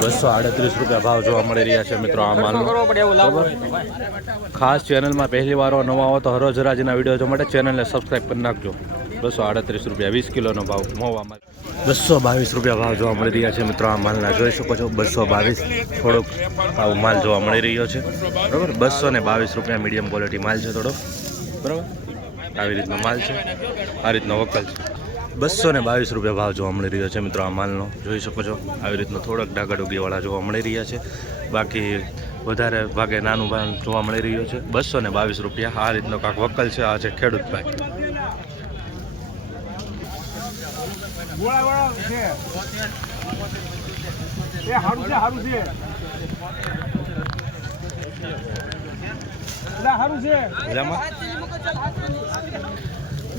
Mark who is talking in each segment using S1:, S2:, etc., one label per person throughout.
S1: બસો આડત્રીસ રૂપિયા
S2: ભાવ જોવા મળી રહ્યા છે મિત્રો આ માલ ખાસ ચેનલમાં પહેલી વાર નવા હો તો હરોજ રાજીના વીડિયો જોવા માટે ચેનલને સબસ્ક્રાઈબ કરી નાખજો. બસો આડત્રીસ રૂપિયા, વીસ કિલોનો ભાવ મોવા માલ. બસો બાવીસ રૂપિયા ભાવ જોવા મળી રહ્યા છે મિત્રો, આ માલના જોઈ શકો છો, બસો બાવીસ થોડોક આવો માલ જોવા મળી રહ્યો છે. બરાબર? બસો ને બાવીસ રૂપિયા મીડિયમ ક્વોલિટી માલ છે થોડો. બરાબર? આવી રીતનો માલ છે. આ રીતનો વકલ છે. બસો ને બાવીસ રૂપિયા ભાવ જોવા મળી રહ્યો છે મિત્રો, આ માલનો. જોઈ શકો છો, આવી રીતનો થોડોક ડાગા ડુગીવાળા જોવા મળી રહ્યા છે. બાકી વધારે ભાગે નાનું ભાન જોવા મળી રહ્યું છે. બસો ને બાવીસ રૂપિયા, આ રીતનો કાંક વકલ છે, આ છે ખેડૂત ભાઈ.
S1: ગોળા ગોળા છે. એ હારું છે હારું છે. હારું છે.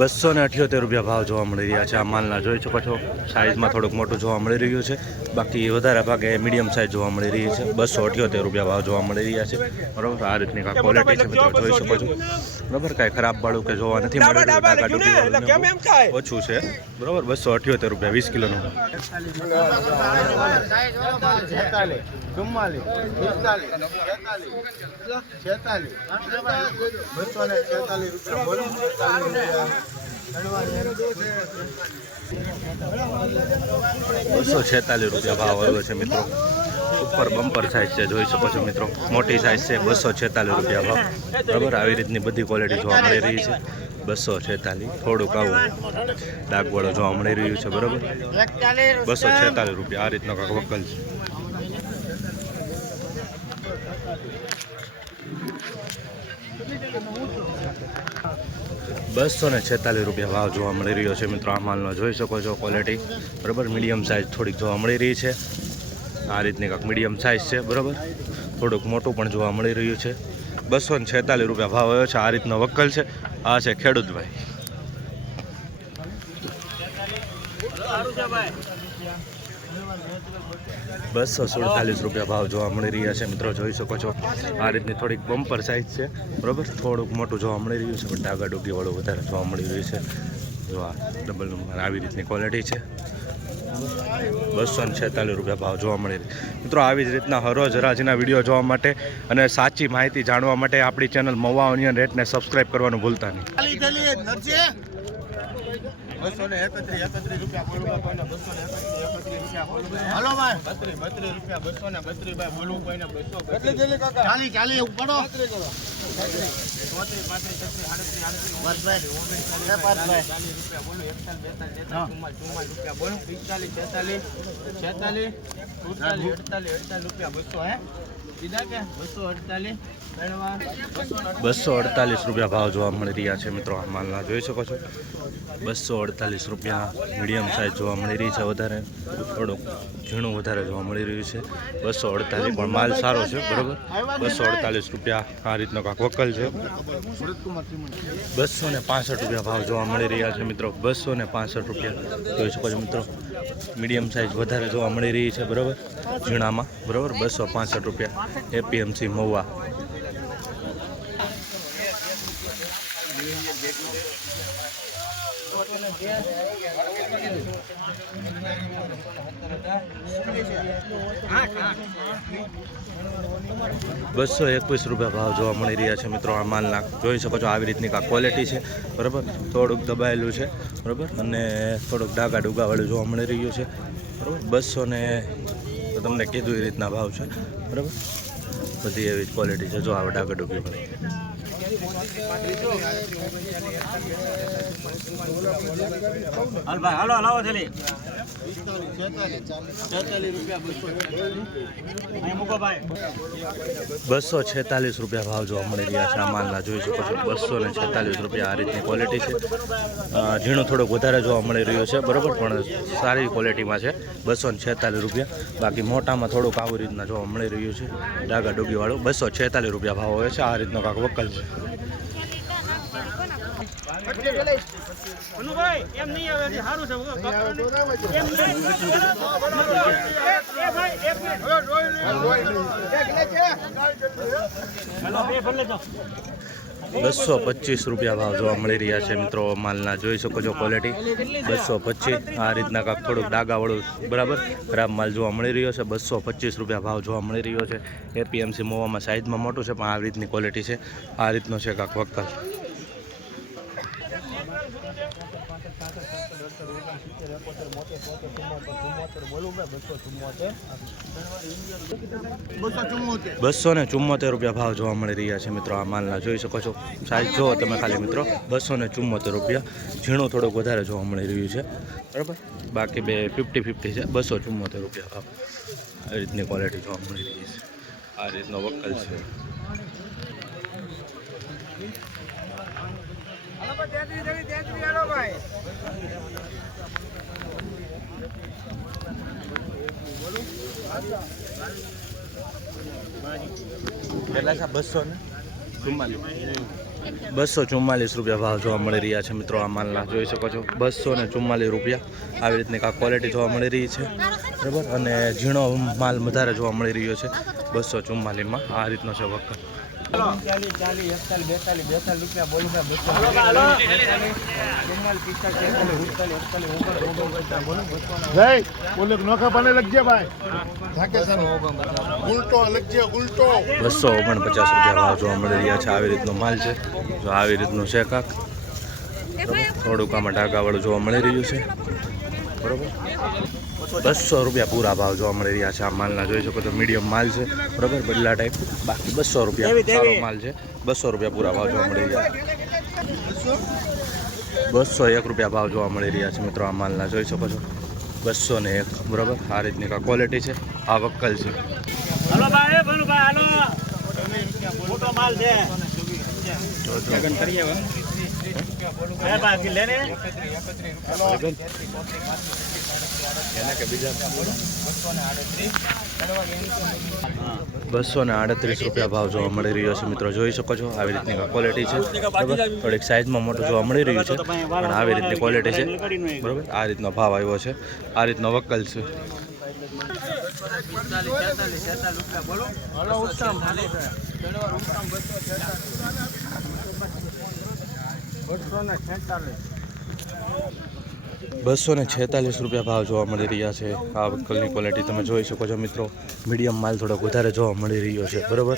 S2: બસો ને અઠ્યોતેર રૂપિયા ભાવ જોવા મળી રહ્યા છે. આ માલના જોઈ શકો છો. સાઇઝમાં થોડુંક મોટું જોવા મળી રહ્યું છે. બાકી વધારે ભાગે મીડિયમ સાઇઝ જોવા મળી રહી છે. બસો અઠ્યોતેર રૂપિયા ભાવ જોવા મળી રહ્યા છે. બરાબર? આ રીતની કાંઈ ક્વોલિટી છે મિત્રો જોઈ શકો છો. બરાબર? કાંઈ ખરાબ વાળું કે જોવા નથી મળી રહ્યું. ડાઘા ડૂઘી વાળું ને એવું ઓછું છે. બરાબર? બસો અઠ્યોતેર રૂપિયા વીસ કિલોનું.
S1: છેતાલીસ. છેતાલીસ. છેતાલીસ બસો ને છેતાલીસ રૂપિયા બોલો. છેતાલીસ રૂપિયા.
S2: બસો છેતાલીસ રૂપિયા ભાવ આવ્યો છે મિત્રો. ઉપર બમ્પર સાઇઝ છે, જોઈ શકો છો મિત્રો. મોટી સાઇઝ છે, બસો છેતાલીસ રૂપિયા ભાવ. બરાબર, આવી રીતની બધી ક્વોલિટી જોવા મળી રહી છે. બસો છેતાલીસ, થોડુંક આવું ડાકવાળો જોવા મળી રહ્યું છે, બરાબર? બસો છેતાલીસ રૂપિયા, આ રીતનો કાંક વકલ છે. બસો ને છેતાલીસ રૂપિયા ભાવ જોવા મળી રહ્યો છે મિત્રો. આ માલનો જોઈ શકો છો ક્વોલિટી બરાબર? મીડિયમ સાઇઝ થોડીક જોવા મળી રહી છે. આ રીતની કાંક મીડિયમ સાઇઝ છે, બરાબર? થોડુંક મોટું પણ જોવા મળી રહ્યું છે. બસો ને છેતાલીસ રૂપિયા ભાવ આવ્યો છે. આ રીતનો વકલ છે. આ છે ખેડૂતભાઈ. બસો સુડતાલીસ રૂપિયા ભાવ જોવા મળી રહ્યા છે. મિત્રો, જોઈ શકો છો, આ રીતની થોડીક બમ્પર સાઇઝ છે. બરાબર? થોડુંક મોટું જોવા મળી રહ્યું છે, પણ ડાગા ડોગીવાળું વધારે જોવા મળી રહ્યું છે. જો આ ડબલ નંબર આવી રીતની ક્વોલિટી છે. બસો ને છેતાલીસ રૂપિયા ભાવ જોવા મળી રહી મિત્રો, આવી જ રીતના હરોજ હરાજીના વીડિયો જોવા માટે અને સાચી માહિતી જાણવા માટે આપણી ચેનલ મવા ઓનિયન રેટને સબસ્ક્રાઈબ કરવાનું ભૂલતા નહીં.
S1: બસો ને એકત્રીસ એકત્રીસ રૂપિયા બોલવું કોઈને બસો ને એકત્રીસ એકત્રીસ રૂપિયા બોલવું હાલો ભાઈ બત્રીસ બત્રીસ રૂપિયા બસો ને બત્રીસ ભાઈ બોલવું કોઈને બસો કેટલી જેટલી કાકા ચાલી ચાલી ઉપડો ચોત્રીસ પાંત્રીસ છત્રીસ આડત્રીસ આડત્રીસ ઓગણચાલીસ ચાલીસ રૂપિયા બોલું એકતાલીસ બેતાલીસ તેતાલીસ ચુમ્માલીસ ચુમ્માલીસ રૂપિયા બોલું પિસ્તાલીસ છેતાલીસ છેતાલીસ સુડતાલીસ અડતાલીસ અડતાલીસ રૂપિયા બસો, હે? બસો અડતાલીસ
S2: રૂપિયા ભાવ જોવા મળી રહ્યા છે મિત્રો, આ માલના જોઈ શકો છો. બસો અડતાલીસ રૂપિયા મીડિયમ સાઇઝ જોવા મળી રહી છે વધારે. થોડુંક ઝીણું વધારે જોવા મળી રહ્યું છે. બસો અડતાલીસ પણ માલ સારો છે, બરાબર? બસો અડતાલીસ રૂપિયા આ રીતનો કાંક વકલ છે. બસો ને રૂપિયા ભાવ જોવા મળી રહ્યા છે મિત્રો, બસો ને રૂપિયા. જોઈ શકો છો મિત્રો મીડિયમ સાઇઝ વધારે જોવા મળી રહી છે, બરાબર? ઝીણામાં, બરાબર? બસો પાસઠ રૂપિયા એપીએમસી મહુવા. બસો એકવીસ રૂપિયા ભાવ જોવા મળી રહ્યા છે મિત્રો આ માલના. જોઈ શકો છો આવી રીતની કાંક ક્વોલિટી છે. બરાબર? થોડુંક દબાયેલું છે. બરાબર? અને થોડુંક ડાગા ડુગાવાળું જોવા મળી રહ્યું છે. બરાબર? બસો ને તમને કીધું એ રીતના ભાવ છે. બરાબર? બધી એવી જ ક્વોલિટી છે. જો આવે ડાગા ડુગી વાળી
S3: હાલ ભાઈ હાલો, લાવો થેલી.
S1: બસો
S2: છેતાલીસ રૂપિયા ભાવ જોવા મળી રહ્યા છે આ માલના. જોઈ શકો છો, બસો ને છેતાલીસ રૂપિયા આ રીતની ક્વોલિટી છે. ઝીણું થોડુંક વધારે જોવા મળી રહ્યો છે, બરાબર, પણ સારી ક્વોલિટીમાં છે. બસો ને છેતાલીસ રૂપિયા. બાકી મોટામાં થોડુંક આવી રીતના જોવા મળી રહ્યું છે. ડાગા ડુગીવાળું. બસો છેતાલીસ રૂપિયા ભાવ હોય છે, આ રીતનો કાંક વકલ છે. બસો પચીસ રૂપિયા ભાવ જોવા મળી રહ્યા છે મિત્રો માલના. જોઈ શકો છો ક્વોલિટી બસો પચીસ, આ રીતના કાંક થોડુંક ડાગાવાળું, બરાબર? ખરાબ માલ જોવા મળી રહ્યો છે. બસો પચીસ રૂપિયા ભાવ જોવા મળી રહ્યો છે. એપીએમસી મોવામાં સાઇઝમાં મોટું છે, પણ આ રીતની ક્વોલિટી છે. આ રીતનો છે કાંક વક્કલ બસો ને ચુમ્મોતેર રૂપિયા ભાવ જોવા મળી રહ્યા છે મિત્રો આ માલના. જોઈ શકો છો સાઈઝ જુઓ તમે ખાલી મિત્રો. બસો ને ચુમ્મોતેર રૂપિયા. ઝીણું થોડુંક વધારે જોવા મળી રહ્યું છે. બરાબર? બાકી બે ફિફ્ટી ફિફ્ટી છે. બસો ચુમ્મોતેર રૂપિયા ભાવ. આ રીતની ક્વોલિટી જોવા મળી રહી છે. આ રીતનો વકલ છે. કેટલા છે? બસો ને? ચુમ્માલીસ. બસો ચુમ્માલીસ રૂપિયા ભાવ જોવા મળી રહ્યા છે મિત્રો આ માલના જોઈ શકો છો. બસો ને ચુમ્માલીસ રૂપિયા આવી રીતની આ ક્વોલિટી જોવા મળી રહી છે. બરાબર? અને ઝીણો માલ વધારે જોવા મળી રહ્યો છે. બસો ચુમ્માલીસમાં આ રીતનો છે વખત
S1: ચાલીસ ચાલીસ એકતાલીસ બેતાલીસ બેતાલીસ રૂપિયા બોલું બસો ચુમ્માલીસ પિસ્તાલીસ છેતાલીસ એકતાલીસ ઓગણ ઓગણપચાસ બોલો બસો જય બોલે નોખા પાને લખજે ભાઈ. ઉલટો લખજે ઉલટો.
S2: બસો ઓગણપચાસ રૂપિયા ભાવ જોવા મળી રહ્યા છે. આવી રીતનો માલ છે. જો આવી રીતનું છે કાંક થોડુંક આમાં ટાંકાવાળું જોવા મળી રહ્યું છે. બરોબર? બસો રૂપિયા પૂરા ભાવ જોવા મળી રહ્યા છે આ માલના. જોઈ શકો તો મીડિયમ માલ છે. બરોબર? બદલા ટાઈપ બાકી બસો રૂપિયા સારો માલ છે. બસો રૂપિયા પૂરા ભાવ જોવા મળી રહ્યા બસો એક રૂપિયા ભાવ જોવા મળી રહ્યા છે મિત્રો આ માલના. જોઈ શકો છો? બસો ને એક. બરોબર? આ રીતની કા ક્વોલિટી છે. આ વક્કલ છે.
S3: માલ છે.
S2: બસો ને આડત્રીસ રૂપિયા ભાવ જોવા મળી રહ્યો છે મિત્રો. જોઈ શકો છો, આવી રીતની ક્વોલિટી છે. બરાબર? થોડીક સાઇઝમાં મોટું જોવા મળી રહ્યું છે. પણ આવી રીતની ક્વોલિટી છે. બરાબર? આ રીતનો ભાવ આવ્યો છે. આ રીતનો વકલ છે.
S1: બસો ને છેતાલીસ.
S2: બસો ને છેતાલીસ રૂપિયા ભાવ જોવા મળી રહ્યા છે. આ વકલની ક્વોલિટી તમે જોઈ શકો છો મિત્રો. મીડિયમ માલ થોડોક વધારે જોવા મળી રહ્યો છે. બરાબર?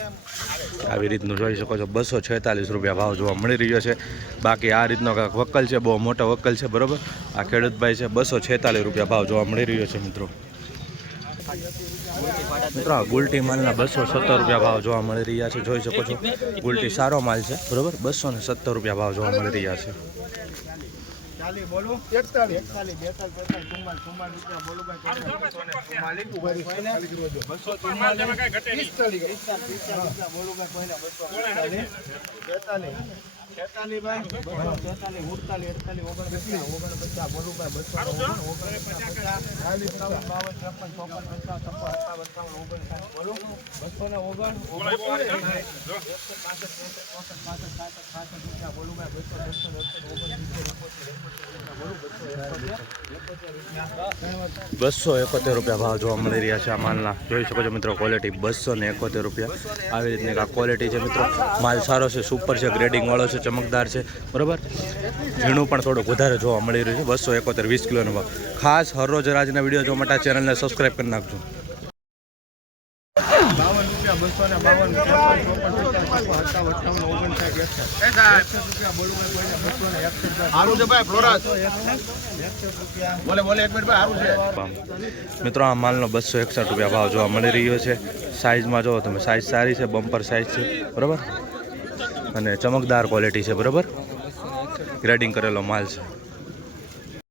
S2: આવી રીતનું જોઈ શકો છો. બસો છેતાલીસ રૂપિયા ભાવ જોવા મળી રહ્યો છે. બાકી આ રીતનો કાંઈક વકલ છે, બહુ મોટો વકલ છે, બરાબર? આ ખેડૂતભાઈ છે બસો છેતાલીસ રૂપિયા ભાવ જોવા મળી રહ્યો છે મિત્રો. મિત્રો, આ ગુલટી માલના બસો સત્તર રૂપિયા ભાવ જોવા મળી રહ્યા છે. જોઈ શકો છો. ગુલટી સારો માલ છે, બરાબર? બસો ને સત્તર રૂપિયા ભાવ જોવા મળી રહ્યા છે.
S1: ચાલી બોલું. એકતાલીસ. એકતાલીસ બેતાલીસ તેતાલીસ ચુમ્માલીસ ચુમ્માલીસ રૂપિયા બોલું ભાઈ ચુમ્માલીસ બસો ચુમ્માલીસ પિસ્તાલીસ પિસ્તાલીસ રૂપિયા બોલું ભાઈ કોઈને? બસો. બેતાલીસ. બસો
S2: એકોતેર રૂપિયા ભાવ જોવા મળી રહ્યા છે આ માલના. જોઈ શકો છો મિત્રો ક્વોલિટી બસો ને એકોતેર રૂપિયા. આવી રીતની આ ક્વોલિટી છે મિત્રો. માલ સારો છે સુપર છે ગ્રેડિંગ વાળો છે. ચમકદાર છે બરાબર? ઝીણું પણ થોડુંક વધારે જોવા મળી રહ્યું છે બસો એકોતેર વીસ કિલોનો ભાવ. ખાસ હરરોજ રાજના વીડિયો જોવા માટે ચેનલને સબસ્ક્રાઈબ કરી નાખજો. મિત્રો આ માલનો બસો એકસઠ રૂપિયા ભાવ જોવા મળી રહ્યો છે. સાઇઝમાં જુઓ તમે સાઇઝ સારી છે બમ્પર સાઇઝ છે બરાબર? અને ચમકદાર ક્વોલિટી છે બરાબર? ગ્રેડિંગ કરેલો માલ છે.